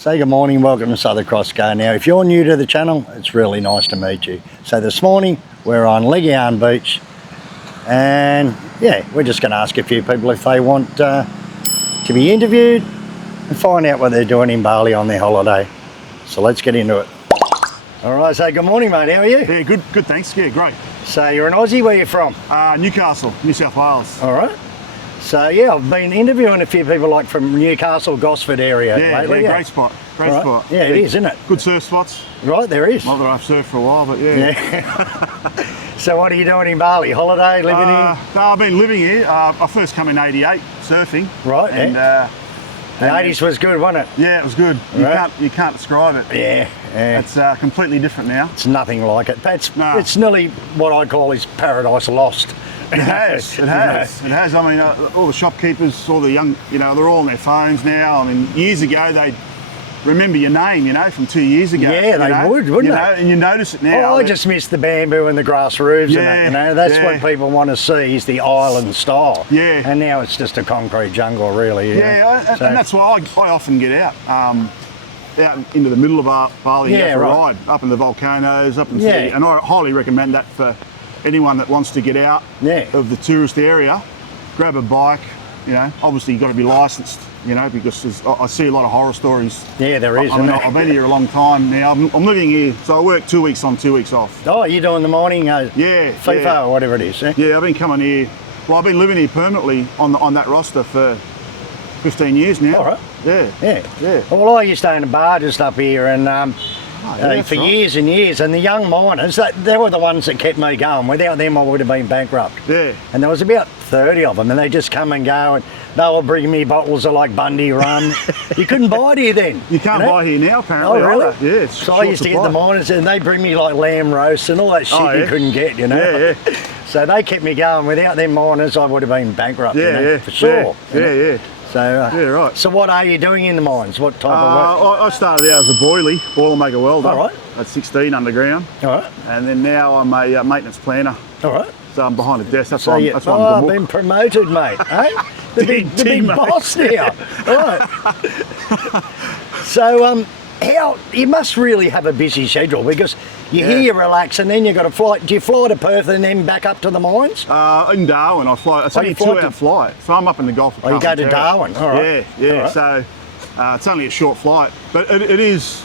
Say good morning, welcome to SouthernCrossGO. Now, if you're new to the channel, it's really nice to meet you. So this morning, we're on Legian Beach, and yeah, we're just going to ask a few people if they want to be interviewed and find out what they're doing in Bali on their holiday. So let's get into it. All right, so good morning, mate. How are you? Yeah, good, thanks. Yeah, great. So you're an Aussie, where are you from? Newcastle, New South Wales. All right. So yeah, I've been interviewing a few people like from Newcastle, Gosford area lately. Yeah, great spot. Great spot. Yeah, it is, isn't it? Good surf spots. Right, there is. Not that I've surfed for a while, but yeah. So what are you doing in Bali? Holiday, living here? No, I've been living here. I first come in '88 surfing. Right. And the '80s was good, wasn't it? Yeah, it was good. You can't describe it. Yeah. It's completely different now. It's nothing like it. It's nearly what I call is paradise lost. It has. It has. I mean, all the shopkeepers, all the young, they're all on their phones now. I mean, years ago they'd remember your name, from 2 years ago. Yeah, they would, wouldn't they? And you notice it now. Oh, I just miss the bamboo and the grass roofs and that, That's what people want to see, is the island style. Yeah. And now it's just a concrete jungle, really. And that's why I often get out into the middle of Bali, for a ride, up in the volcanoes, up in the city. And I highly recommend that for anyone that wants to get out of the tourist area. Grab a bike, obviously you've got to be licensed, because I see a lot of horror stories. Yeah, there is. I've been here a long time now. I'm living here, so I work 2 weeks on, 2 weeks off. Oh, you're doing the morning FIFA or whatever it is, eh? Yeah, I've been coming here. Well, I've been living here permanently on that roster for 15 years now. All right. Yeah. Well, I used to own a bar just up here, and for years and years, and the young miners, they were the ones that kept me going. Without them, I would have been bankrupt. Yeah. And there was about 30 of them, and they just come and go, and they were bringing me bottles of like Bundy rum. You couldn't buy it here then. You can't buy here now, apparently. Oh, really? Yeah. So I used to get the miners, and they bring me like lamb roasts and all that shit you couldn't get, Yeah. So they kept me going. Without them miners, I would have been bankrupt. For sure. Yeah. So, right. So what are you doing in the mines? What type of work? I started out as a boilermaker welder. All right. At 16 underground. All right. And then now I'm a maintenance planner. All right. So I'm behind the desk. That's so why I'm been promoted, mate. Eh? The big boss now. All right. So you must really have a busy schedule, because you're here, you relax, and then you've got to fly. Do you fly to Perth and then back up to the mines? In Darwin, I fly. It's only a 2-hour flight, so I'm up in the Gulf of you go to Darwin? All right. Yeah. All right. So it's only a short flight, but it is.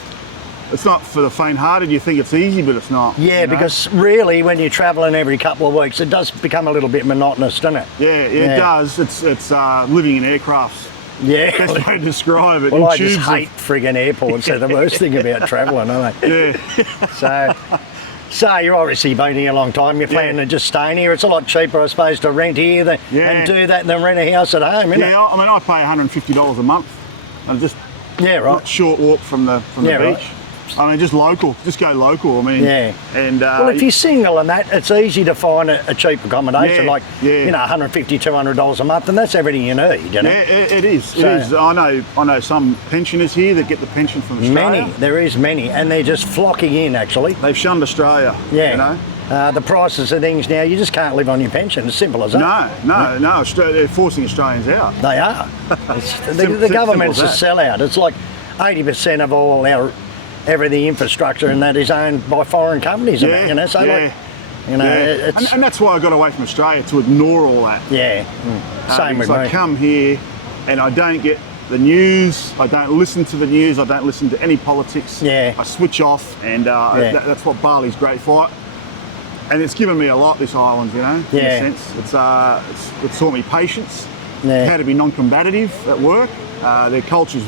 It's not for the faint-hearted. You think it's easy, but it's not. Yeah, because really, when you're travelling every couple of weeks, it does become a little bit monotonous, doesn't it? Yeah, it does. It's living in aircrafts. Yeah. Best way to describe it. Well, I just hate friggin' airports. They're the worst thing about travelling, aren't they? Yeah. So you've obviously been here a long time. You're planning to just stay in here. It's a lot cheaper, I suppose, to rent here and do that than rent a house at home, isn't it? Yeah, I mean, I pay $150 a month. And just short walk from the beach. Right. I mean, just go local. I mean, and well, if you're single and that, it's easy to find a cheap accommodation, like $150, $200 a month, and that's everything you need. Yeah, it is. It is. I know some pensioners here that get the pension from Australia. There is many, and they're just flocking in. Actually, they've shunned Australia. Yeah. The prices of things now, you just can't live on your pension. As simple as that. No. They're forcing Australians out. They are. The government's a sellout. It's like 80% of all the infrastructure and that is owned by foreign companies. And that's why I got away from Australia, to ignore all that. Same with me. I come here and I don't get the news. I don't listen to the news. I don't listen to any politics. I switch off, and that's what Bali's great for. And it's given me a lot, this island, in a sense. It's taught me patience, how to be non-combative at work. Their culture's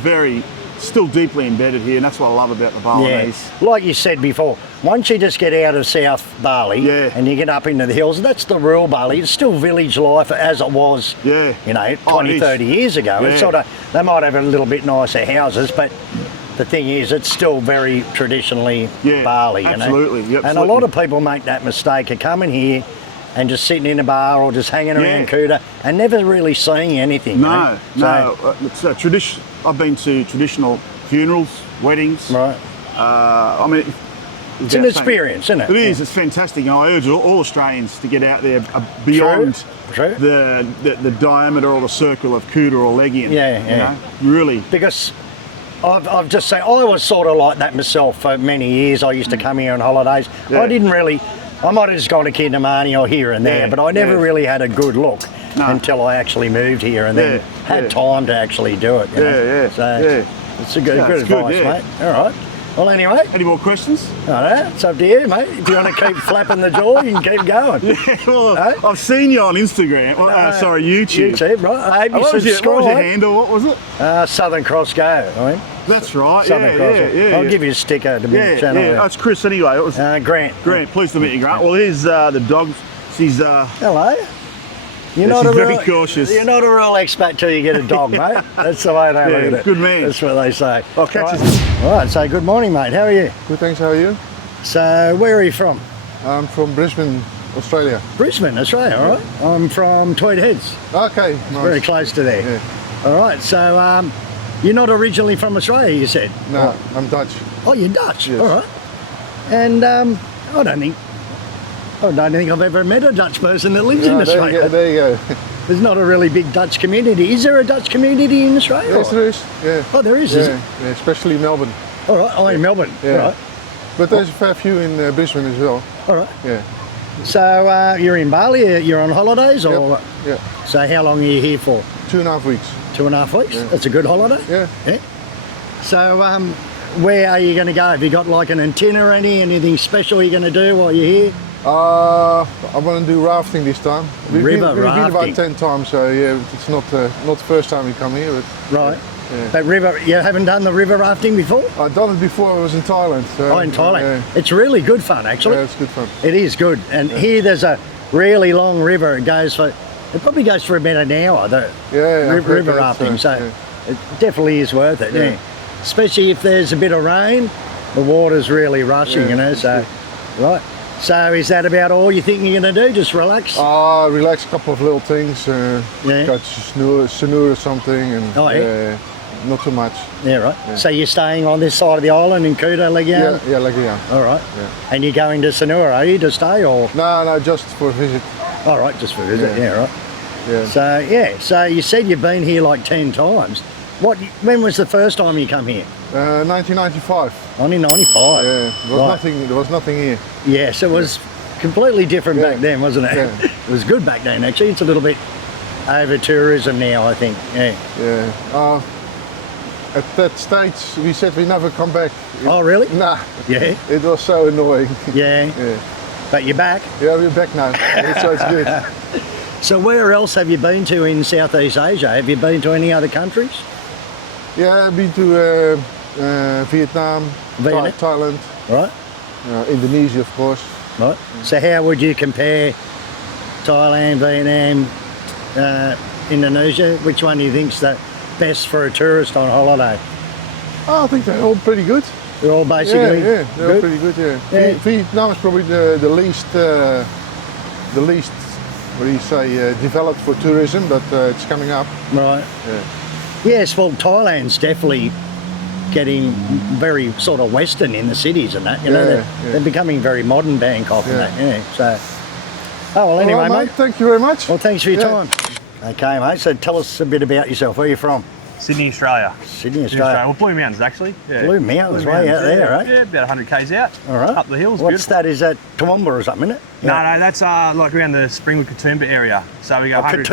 still deeply embedded here, and that's what I love about the Balinese. Like you said before, once you just get out of South Bali and you get up into the hills, that's the real Bali. It's still village life as it was, 20, 30 years ago. It's they might have a little bit nicer houses, but the thing is, it's still very traditionally Bali. Absolutely. And a lot of people make that mistake of coming here and just sitting in a bar or just hanging around Kuta and never really seeing anything. No. It's a tradition. I've been to traditional funerals, weddings. Right. I mean, it's an experience, isn't it? It is. It's fantastic. And I urge all Australians to get out there beyond the diameter or the circle of Kuta or Legian. Yeah. Really. Because I've just said, I was sort of like that myself for many years. I used to come here on holidays. Yeah. I didn't really, I might have just gone to Kidnamani or here and there, but I never really had a good look until I actually moved here and then had time to actually do it. You know? So it's a good advice, mate. All right. Well, anyway. Any more questions? No, it's up to you, mate. If you want to keep flapping the jaw, you can keep going. Well, I've seen you on Instagram. Sorry, YouTube. YouTube, right? I hope you subscribe. What was your handle? What was it? Southern Cross Go. I mean. That's right. Southern Cross. I'll give you a sticker to my channel. Yeah, that's Chris anyway. It was Grant. Grant, pleased to meet you, Grant. Well, here's the dog. She's hello. You're she's very cautious. You're not a real expat till you get a dog, mate. That's the way they look at it. Good man. That's what they say. I'll catch you. All right, so good morning, mate. How are you? Good, thanks. How are you? So, where are you from? I'm from Brisbane, Australia. Brisbane, Australia, all right. I'm from Tweed Heads. Okay, nice. Very close to there. Yeah. All right, so you're not originally from Australia, you said? No, I'm Dutch. Oh, you're Dutch? Yes. All right. And I don't think I've ever met a Dutch person that lives in Australia. There you go. There's not a really big Dutch community. Is there a Dutch community in Australia? Yes, there is. Yeah. Oh, there is, is it? Yeah, especially Melbourne. All right, in Melbourne. Yeah. All right. But there's a fair few in Brisbane as well. All right. Yeah. So you're in Bali, you're on holidays? Or? Yeah. So how long are you here for? 2.5 weeks. 2.5 weeks? Yeah. That's a good holiday? Yeah. So where are you going to go? Have you got like an itinerary, anything special you're going to do while you're here? I want to do rafting this time. We've been rafting. about 10 times, so yeah, it's not the first time we come here. But, right. Yeah. But you haven't done the river rafting before? I've done it before. I was in Thailand. So, in Thailand. It's really good fun, actually. Yeah, it's good fun. It is good. And here there's a really long river. It probably goes for about an hour. The river rafting. So it definitely is worth it. Yeah. Especially if there's a bit of rain, the water's really rushing. You know. So right. So is that about all you think you're going to do? Just relax? Relax, a couple of little things. Got snooze or something, and not too much. Yeah, right. Yeah. So you're staying on this side of the island in Kuta, Legian? Yeah, Legian. All right. Yeah. And you're going to Sanur, are you, to stay, or? No, just for a visit. All right, just for a visit. Yeah, right. Yeah. So you said you've been here like 10 times. When was the first time you come here? 1995. 1995. Yeah, there was nothing here. Yes, it was completely different back then, wasn't it? Yeah. It was good back then, actually. It's a little bit over tourism now, I think. Yeah. At that stage, we said we never come back. Oh, really? Nah. Yeah. It was so annoying. Yeah. But you're back? Yeah, we're back now. So it's good. So where else have you been to in Southeast Asia? Have you been to any other countries? Yeah, I've been to Vietnam, Thailand. Right. Indonesia, of course. Right. So how would you compare Thailand, Vietnam, Indonesia? Which one do you think's the best for a tourist on holiday? I think they're all pretty good. They're all basically they're all pretty good. Yeah. Vietnam is probably the least, what do you say, developed for tourism, but it's coming up. Right. Yeah. Yes, well, Thailand's definitely getting very sort of Western in the cities and that. You know, they're becoming very modern, Bangkok and that. Yeah. So, well, anyway, right, mate. Thank you very much. Well, thanks for your time. Okay, mate. So tell us a bit about yourself. Where are you from? Sydney, Australia. Sydney, Australia. Well, Blue Mountains, actually. Yeah. Blue Mountains, way out there, right? Yeah, about 100 k's out. All right. Up the hills. What's beautiful. that? Is that Toowoomba or something, isn't it? No, that's like around the Springwood Katoomba area. So we go 100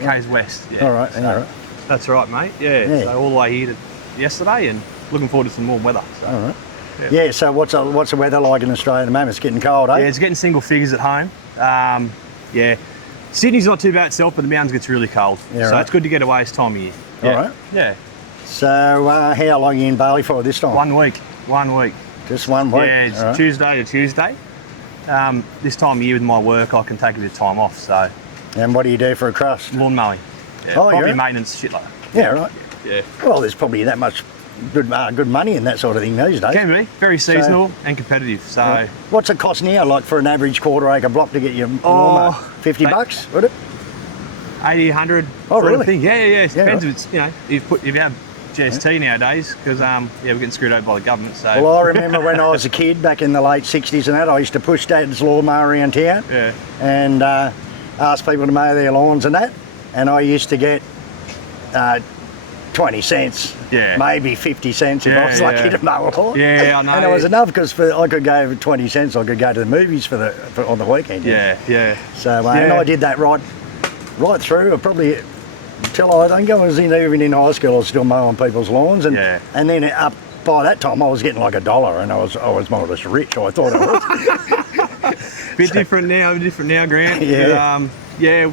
k's west. Yeah. All right, all right. That's right, mate. Yeah. So all the way here to yesterday, and looking forward to some warm weather. So. All right. Yeah. So what's the weather like in Australia at the moment? It's getting cold, eh? Yeah, it's getting single figures at home. Sydney's not too bad itself, but the mountains gets really cold. Yeah, so it's good to get away this time of year. Yeah. All right. Yeah. So how long are you in Bali for this time? 1 week. 1 week. Just 1 week? Yeah, it's Tuesday to Tuesday. This time of year with my work, I can take a bit of time off. So. And what do you do for a crust? Lawn mowing. Yeah, property maintenance, shit like that. Yeah, right. Yeah. Well, there's probably that much good money in that sort of thing these days. Can be. Very seasonal and competitive. So. What's it cost now, like for an average quarter-acre block to get your lawnmower? $50, would it? 80, 100. Oh, really? Of thing. Yeah. It depends if it's, if you have GST nowadays, because we're getting screwed over by the government. So. Well, I remember when I was a kid back in the late 60s and that, I used to push Dad's lawnmower around town and ask people to mow their lawns and that. And I used to get 20 cents, Yeah. maybe 50 cents if I was lucky to mow it all. Yeah, I know. And it was enough because I could go for 20 cents. I could go to the movies on the weekend. Yeah. So and I did that right through. Probably till I think I was even in high school. I was still mowing people's lawns, and then up by that time I was getting like $1, and I was more or less rich. I thought I was. Bit different now, Grant. Yeah.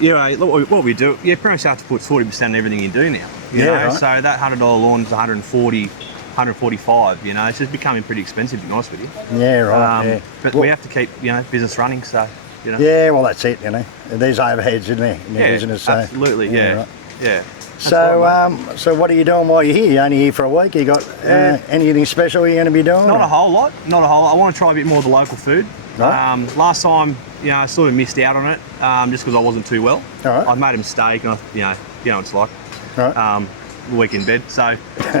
But, look, what we do, pretty much have to put 40% of everything you do now. You know? Right. So that $100 lawn is 140, 145. You know, it's just becoming pretty expensive, to be honest with you. Yeah, right. But we have to keep, business running. So, Yeah, well, that's it. There's overheads in there, in the business. So, absolutely. Yeah. So, so what are you doing while you're here? You're only here for a week. You got anything special you're going to be doing? Not a whole lot. I want to try a bit more of the local food. Right. Last time, I sort of missed out on it just because I wasn't too well. All right. I made a mistake, and you know what it's like. Right. A week in bed. So,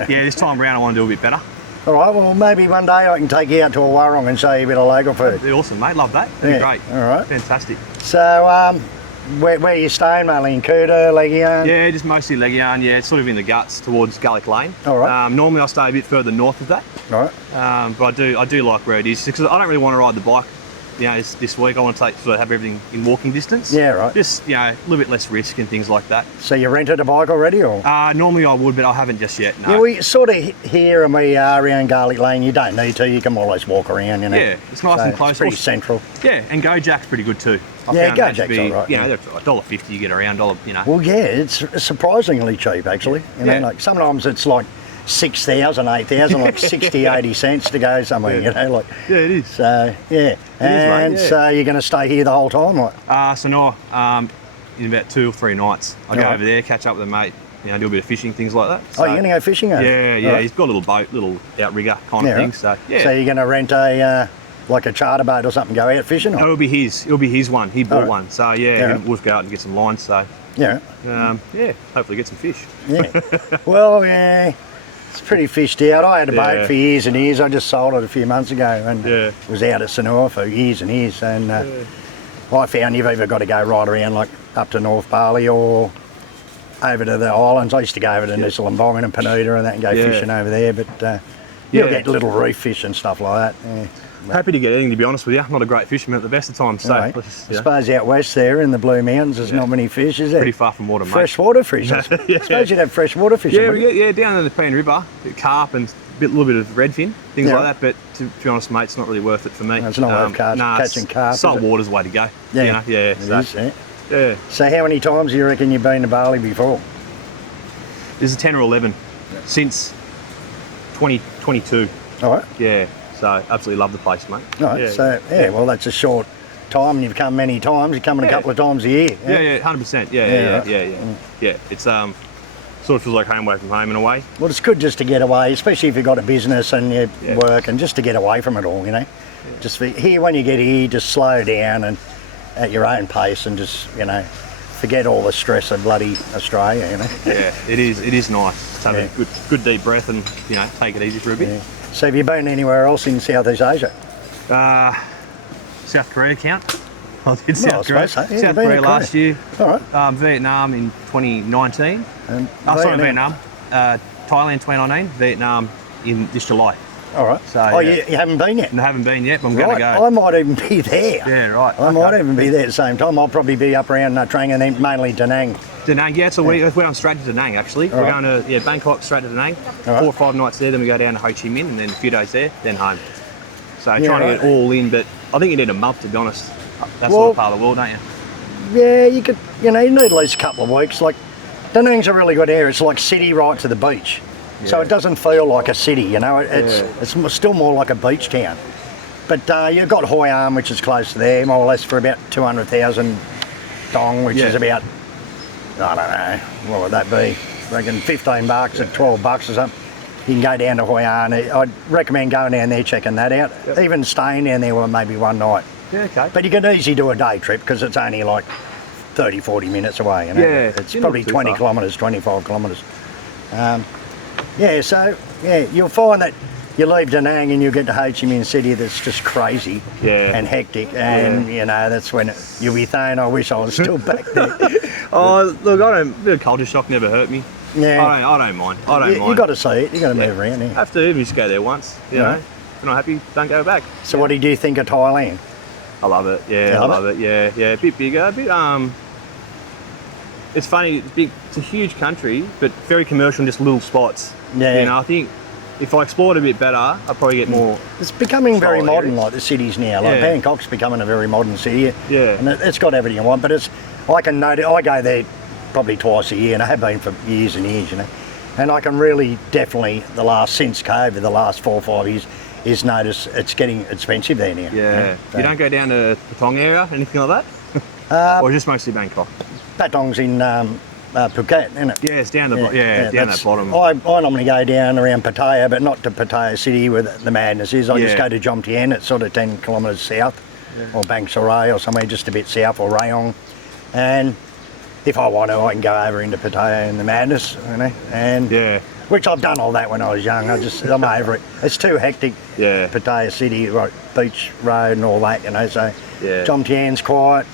this time around I want to do a bit better. All right. Well, maybe one day I can take you out to a warung and show you a bit of local food. That'd be awesome, mate. Love that. That'd be great. All right. Fantastic. So, where are you staying, mainly in Kuta, Legian? Yeah, just mostly Legian. Yeah, it's sort of in the guts towards Garlic Lane. All right. Normally I stay a bit further north of that. All right. But I do like where it is because I don't really want to ride the bike. This week I want to have everything in walking distance. Yeah, right. Just a little bit less risk and things like that. So you rented a bike already, or? Normally I would, but I haven't just yet. No. Yeah, we sort of here and we are around Garlic Lane. You don't need to. You can always walk around. Yeah, it's nice and close. It's pretty central. Yeah, and GoJack's pretty good too. GoJack's all right. They're $1.50 you get around. Well, yeah, it's surprisingly cheap actually. Like sometimes it's like 6,000, 8,000, like 60, 80 cents to go somewhere. Yeah, it is. So so you're going to stay here the whole time, like? So no, in about 2 or 3 nights, I go over there, catch up with a mate. Do a bit of fishing, things like that. So, you're going to go fishing? Yeah. Right. He's got a little boat, little outrigger kind of thing. Right. So So you're going to rent a like a charter boat or something, go out fishing? Or? No, it'll be his one. He bought one. So we'll go out and get some lines. So hopefully get some fish. Yeah. Well, it's pretty fished out. I had a boat for years and years. I just sold it a few months ago and was out at Sanur for years and years. And I found you've either got to go right around like up to North Bali or over to the islands. I used to go over to Nusa and Penang and that and go fishing over there. But you'll get little reef fish and stuff like that. Happy to get anything, to be honest with you. I'm not a great fisherman at the best of times. So I suppose out west there in the Blue Mountains there's not many fish, is there? Pretty far from water, mate. Freshwater fish. I suppose you'd have freshwater fish. Yeah, we get down in the Penang River, carp and a little bit of redfin, things like that. But to be honest, mate, it's not really worth it for me. No, it's not worth catching carp. Salt water's the way to go. So how many times do you reckon you've been to Bali before? This is 10 or 11 since 2022. All right. Yeah. So absolutely love the place, mate. Right. Well, that's a short time. You've come many times. You come in a couple of times a year. 100%. Yeah. It's sort of feels like home away from home in a way. Well, it's good just to get away, especially if you've got a business and you work, and just to get away from it all. Just here when you get here, just slow down and at your own pace, and just forget all the stress of bloody Australia. Yeah, it is nice to have a good deep breath and take it easy for a bit. Yeah. So have you been anywhere else in Southeast Asia? South Korea count? I did South Korea. So. Yeah, South Korea last year. All right. Vietnam in 2019. Vietnam. Thailand 2019. Vietnam in this July. All right. So you haven't been yet? I haven't been yet, but I'm going to go. I might even be there. Yeah, right. I might even be there at the same time. I'll probably be up around Nha Trang and then mainly Da Nang. Da Nang, so we're going straight to Da Nang actually. We're going to Bangkok, straight to Da Nang. 4 or 5 nights there, then we go down to Ho Chi Minh and then a few days there, then home. So trying to get all in, but I think you need a month to be honest. That sort of part of the world, don't you? Yeah, you could. You need at least a couple of weeks. Like Da Nang's a really good area. It's like city right to the beach. So it doesn't feel like a city, it's still more like a beach town. But you've got Hoi An, which is close to there, more or less for about 200,000 dong, which is about, I don't know, what would that be? I reckon $15 or $12 or something. You can go down to Hoi An. I'd recommend going down there, checking that out. Even staying down there maybe one night. Yeah, okay. But you can easily do a day trip because it's only like 30, 40 minutes away. It's probably 20 kilometres, 25 kilometres. You'll find that you leave Da Nang and you get to Ho Chi Minh City that's just crazy and hectic, and that's when you'll be saying, I wish I was still back there. Look, a bit of culture shock never hurt me. Yeah. I don't mind. I don't mind. You got to see it. You got to move around. Yeah. Have to even just go there once. You know, if you're not happy, don't go back. So what did you think of Thailand? I love it. Yeah, I love it. Yeah, yeah. A bit bigger, a bit It's funny. It's big. It's a huge country, but very commercial in just little spots. Yeah. You know, I think if I explored a bit better, I'd probably get more. It's becoming very modern, like the cities now. Like Bangkok's becoming a very modern city. Yeah. And it's got everything you want, but it's. I can notice. I go there probably twice a year, and I have been for years and years, you know. And I can really definitely since COVID, the last 4 or 5 years, is notice it's getting expensive there now. Yeah. So. You don't go down to Patong area, anything like that, or just mostly Bangkok. Patong's in Bukit, isn't it? Yeah, it's down the down that bottom. I normally go down around Pattaya, but not to Pattaya City where the madness is. I just go to Jomtien. It's sort of 10 kilometres south, or Bangsaray or somewhere just a bit south, or Rayong. And if I want to, I can go over into Pattaya and the madness, you know. And which I've done all that when I was young. I'm over it. It's too hectic. Yeah. Pattaya City, right, beach road and all that, you know. So Jomtien's quiet.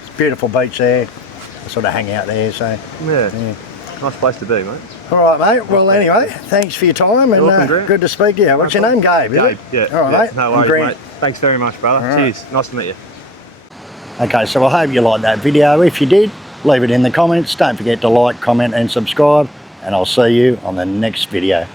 It's a beautiful beach there. I sort of hang out there, so nice place to be, mate. All right, mate. Well, anyway, thanks for your time and good to speak to you. What's your name, Gabe? Gabe. Yeah. All right, mate. No worries, mate. Thanks very much, brother. Cheers. Nice to meet you. Okay, so I hope you liked that video. If you did, leave it in the comments. Don't forget to like, comment and subscribe, and I'll see you on the next video.